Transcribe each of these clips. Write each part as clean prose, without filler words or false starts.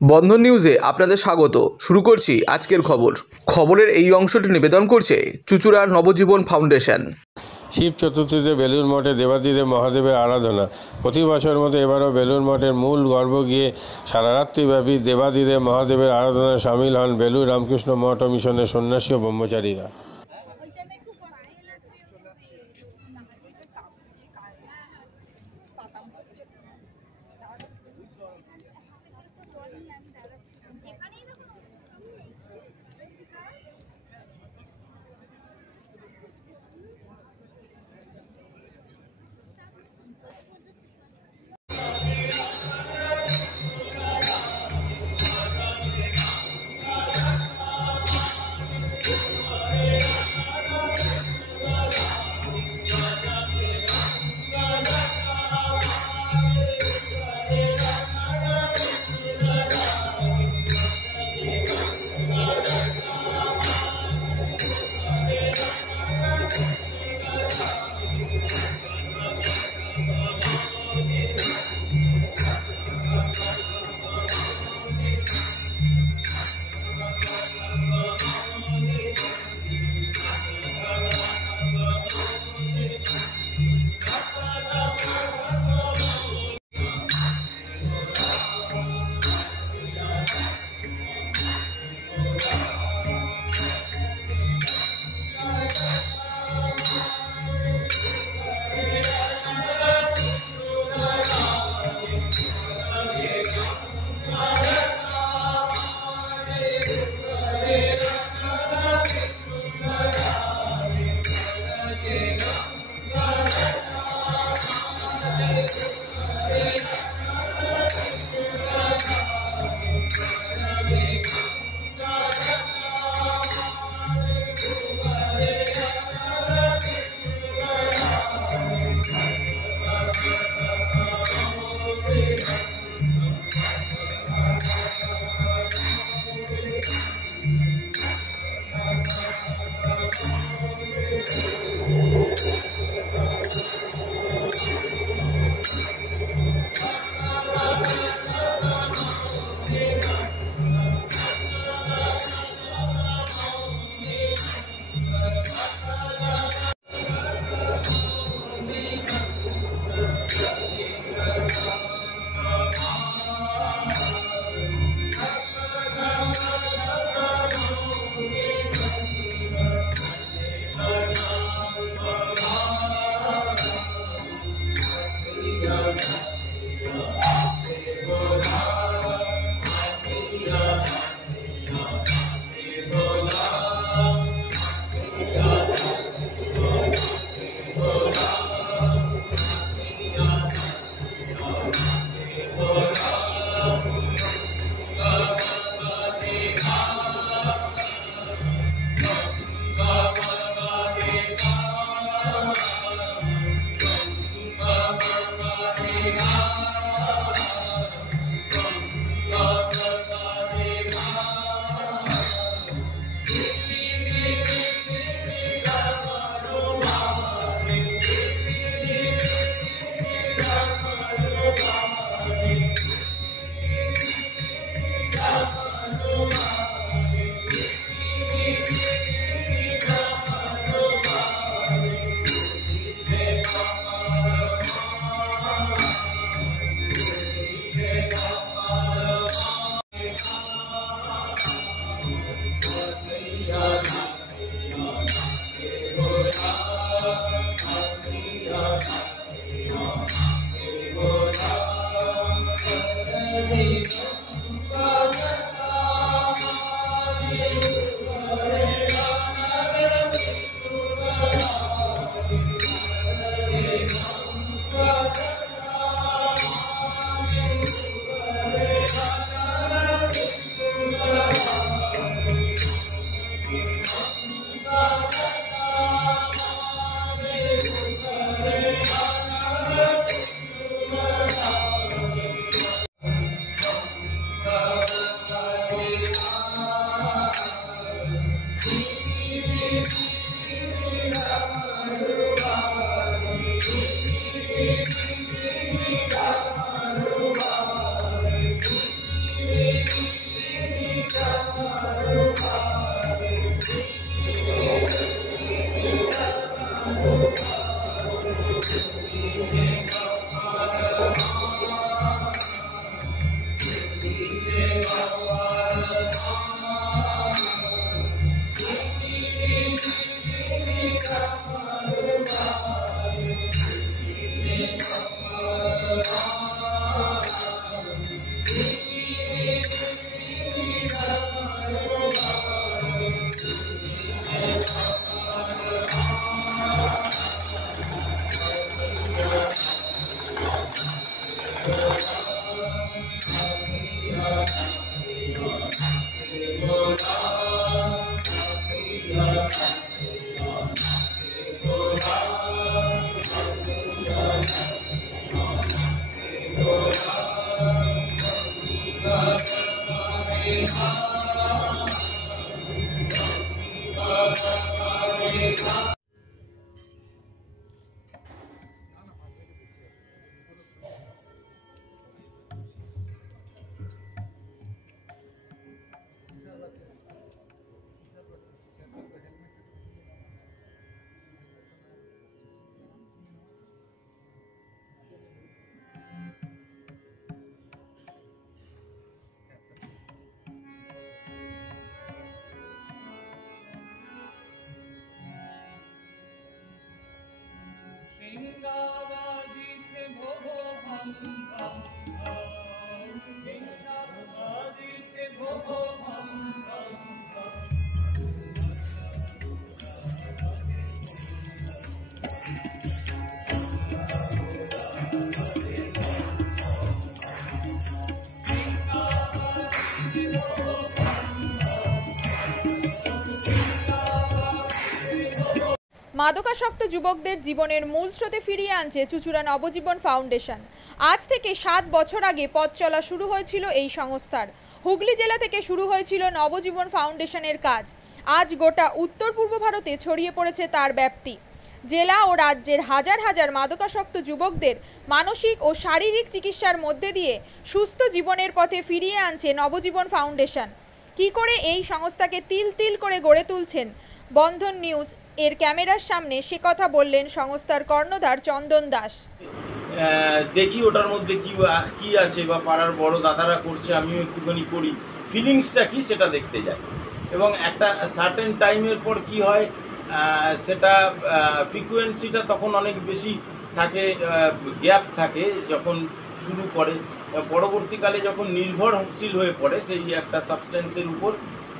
বন্ধন নিউজে আপনাদের স্বাগত। শুরু করছি আজকের খবরের এই অংশটি নিবেদন করছে চুঁচুড়া নবজীবন ফাউন্ডেশন। শিব চতুর্থীতে বেলুড় মঠে দেবাদিদেব মহাদেবের আরাধনা। প্রতি বছর মতো এবারও বেলুড় মঠের মূল গর্ভ গিয়ে সারা রাত্রিব্যাপী দেবাদিদেব মহাদেবের আরাধনায় সামিল হন বেলুড় রামকৃষ্ণ মঠ ও মিশনের সন্ন্যাসী ও ব্রহ্মচারীরা। মাদকাসক্ত যুবকদের জীবনের মূল স্রোতে ফিরিয়ে আনছে চুঁচুড়া নবজীবন ফাউন্ডেশন। আজ থেকে 7 বছর আগে পথ চলা শুরু হয়েছিল এই সংস্থার। হুগলি জেলা থেকে শুরু হয়েছিল নবজীবন ফাউন্ডেশনের কাজ। আজ গোটা উত্তর পূর্ব ভারতে ছড়িয়ে পড়েছে তার ব্যাপ্তি। জেলা ও রাজ্যের হাজার হাজার মাদকাসক্ত যুবকদের মানসিক ও শারীরিক চিকিৎসার মধ্যে দিয়ে সুস্থ জীবনের পথে ফিরিয়ে আনছে নবজীবন ফাউন্ডেশন। কী করে এই সংস্থাকে তিল তিল করে গড়ে তুলছেন বন্ধন নিউজ এর ক্যামেরার সামনে সে কথা বললেন সংস্থার কর্ণধার চন্দন দাস। দেখি ওটার মধ্যে কি আছে বা পাড়ার বড় দাদারা করছে, আমিও একটুখানি করি, ফিলিংসটা কি সেটা দেখতে যাই। এবং একটা সার্টেন টাইমের পর কি হয়, সেটা ফ্রিকোয়েন্সিটা তখন অনেক বেশি থাকে, গ্যাপ থাকে যখন শুরু করে, পরবর্তীকালে যখন নির্ভরশীল হয়ে পড়ে সেই একটা সাবস্টেন্সের উপর,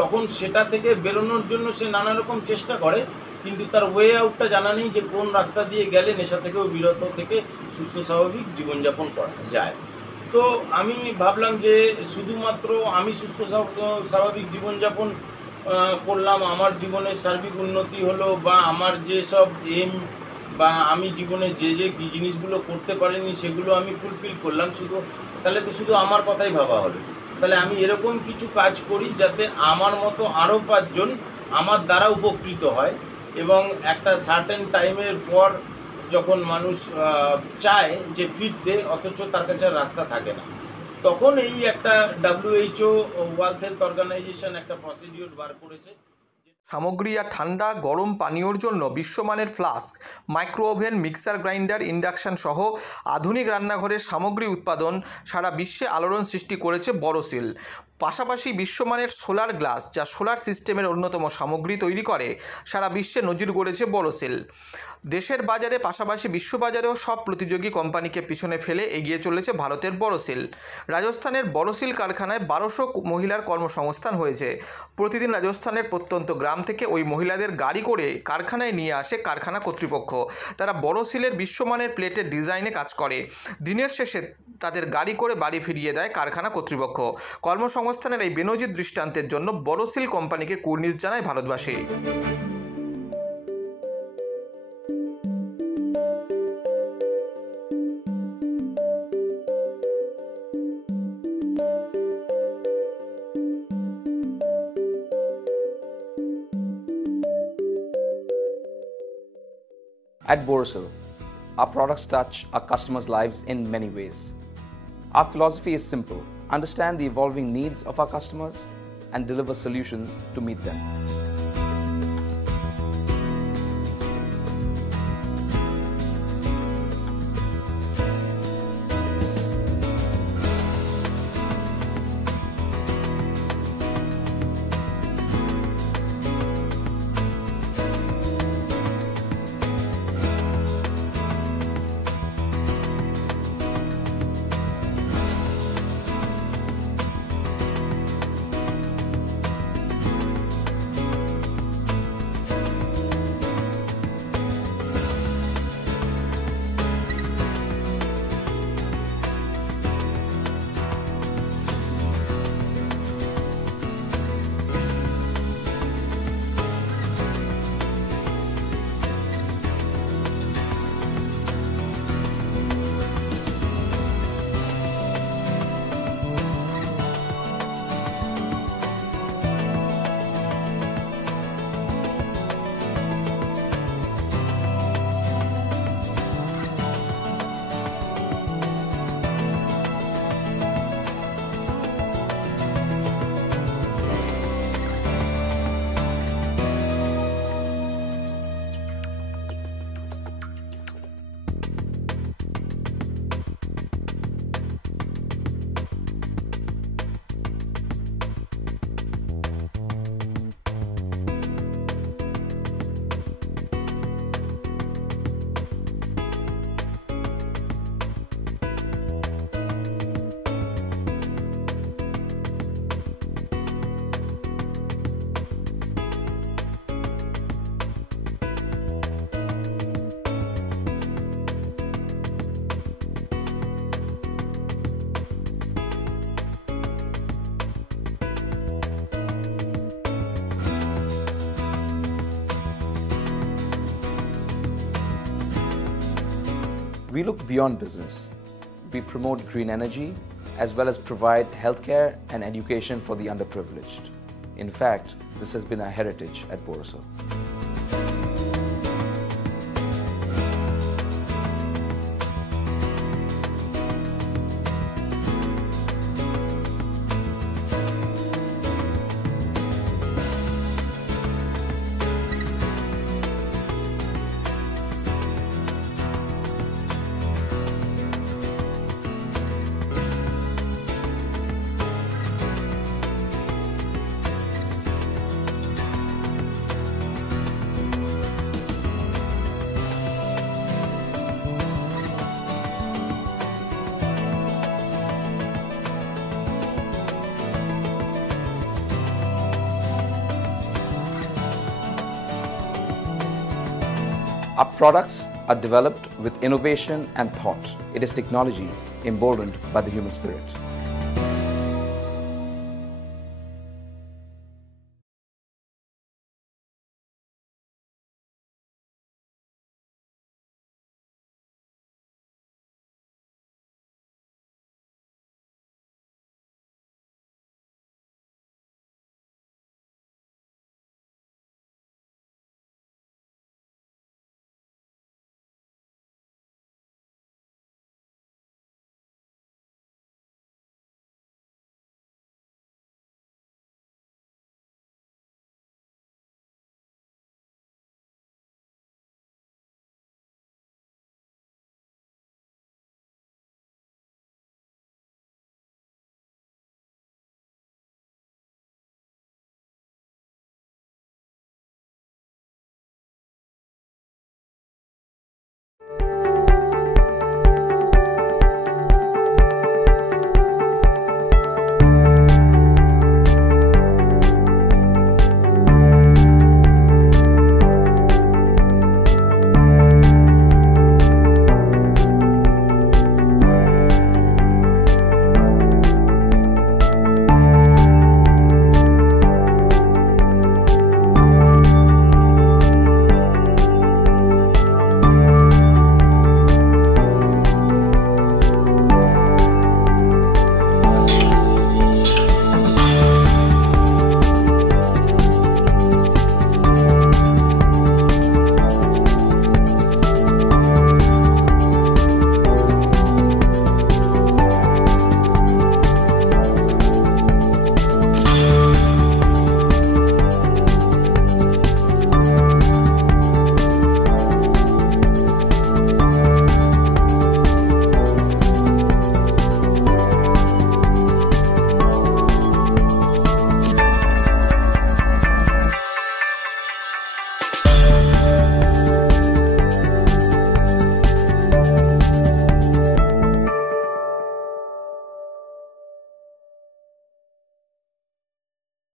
তখন সেটা থেকে বেরোনোর জন্য সে নানা রকম চেষ্টা করে, কিন্তু তার ওয়ে আউটটা জানা নেই যে কোন রাস্তা দিয়ে গেলে নেশা থেকেও বিরত থেকে সুস্থ স্বাভাবিক জীবনযাপন করা যায়। তো আমি ভাবলাম যে শুধুমাত্র আমি সুস্থ স্বাভাবিক জীবনযাপন করলাম, আমার জীবনের সার্বিক উন্নতি হলো, বা আমার যেসব এম বা আমি জীবনে যে জিনিসগুলো করতে পারিনি সেগুলো আমি ফুলফিল করলাম, তাহলে তো শুধু আমার কথাই ভাবা হলো। তাহলে আমি এরকম কিছু কাজ করি যাতে আমার মতো আরও 5 জন আমার দ্বারা উপকৃত হয়, এবং একটা সার্টেন টাইমের পর যখন মানুষ চায় যে ফিরতে, অথচ তার কাছে রাস্তা থাকে না, তখন এই একটা WHO ওয়ার্ল্ড হেলথ অর্গানাইজেশন একটা প্রসিডিউর বার করেছে। সামগ্রী আর ঠান্ডা গরম পানীয়র জন্য বিশ্বমানের flask, micro oven, mixer grinder, induction সহ আধুনিক রান্নাঘরের সামগ্রী উৎপাদন সারা বিশ্বে আলোড়ন সৃষ্টি করেছে বড়সিল। পাশাপাশি বিশ্বমানের সোলার গ্লাস, যা সোলার সিস্টেমের অন্যতম সামগ্রী তৈরি করে, সারা বিশ্বে নজির গড়েছে বড়সিল। দেশের বাজারে পাশাপাশি বিশ্ববাজারেও সব প্রতিযোগী কোম্পানিকে পিছনে ফেলে এগিয়ে চলেছে ভারতের বড়সিল। রাজস্থানের বড়সিল কারখানায় 1200 মহিলার কর্মসংস্থান হয়েছে। প্রতিদিন রাজস্থানের প্রত্যন্ত গ্রাম থেকে ওই মহিলাদের গাড়ি করে কারখানায় নিয়ে আসে কারখানা কর্তৃপক্ষ। তারা বড়সিলের বিশ্বমানের প্লেটের ডিজাইনে কাজ করে। দিনের শেষে তাদের গাড়ি করে বাড়ি ফিরিয়ে দেয় কারখানা কর্তৃপক্ষ। কর্মসংস্থানের এই বেনজির দৃষ্টান্তের জন্য বড়সিল কোম্পানিকে কুর্নিশ জানায় ভারতবাসী। At Borosil, our products touch our customers' lives in many ways. Our philosophy is simple: understand the evolving needs of our customers and deliver solutions to meet them. We look beyond business. We promote green energy as well as provide healthcare and education for the underprivileged. In fact, this has been our heritage at Borosil. Our products are developed with innovation and thought. It is technology emboldened by the human spirit.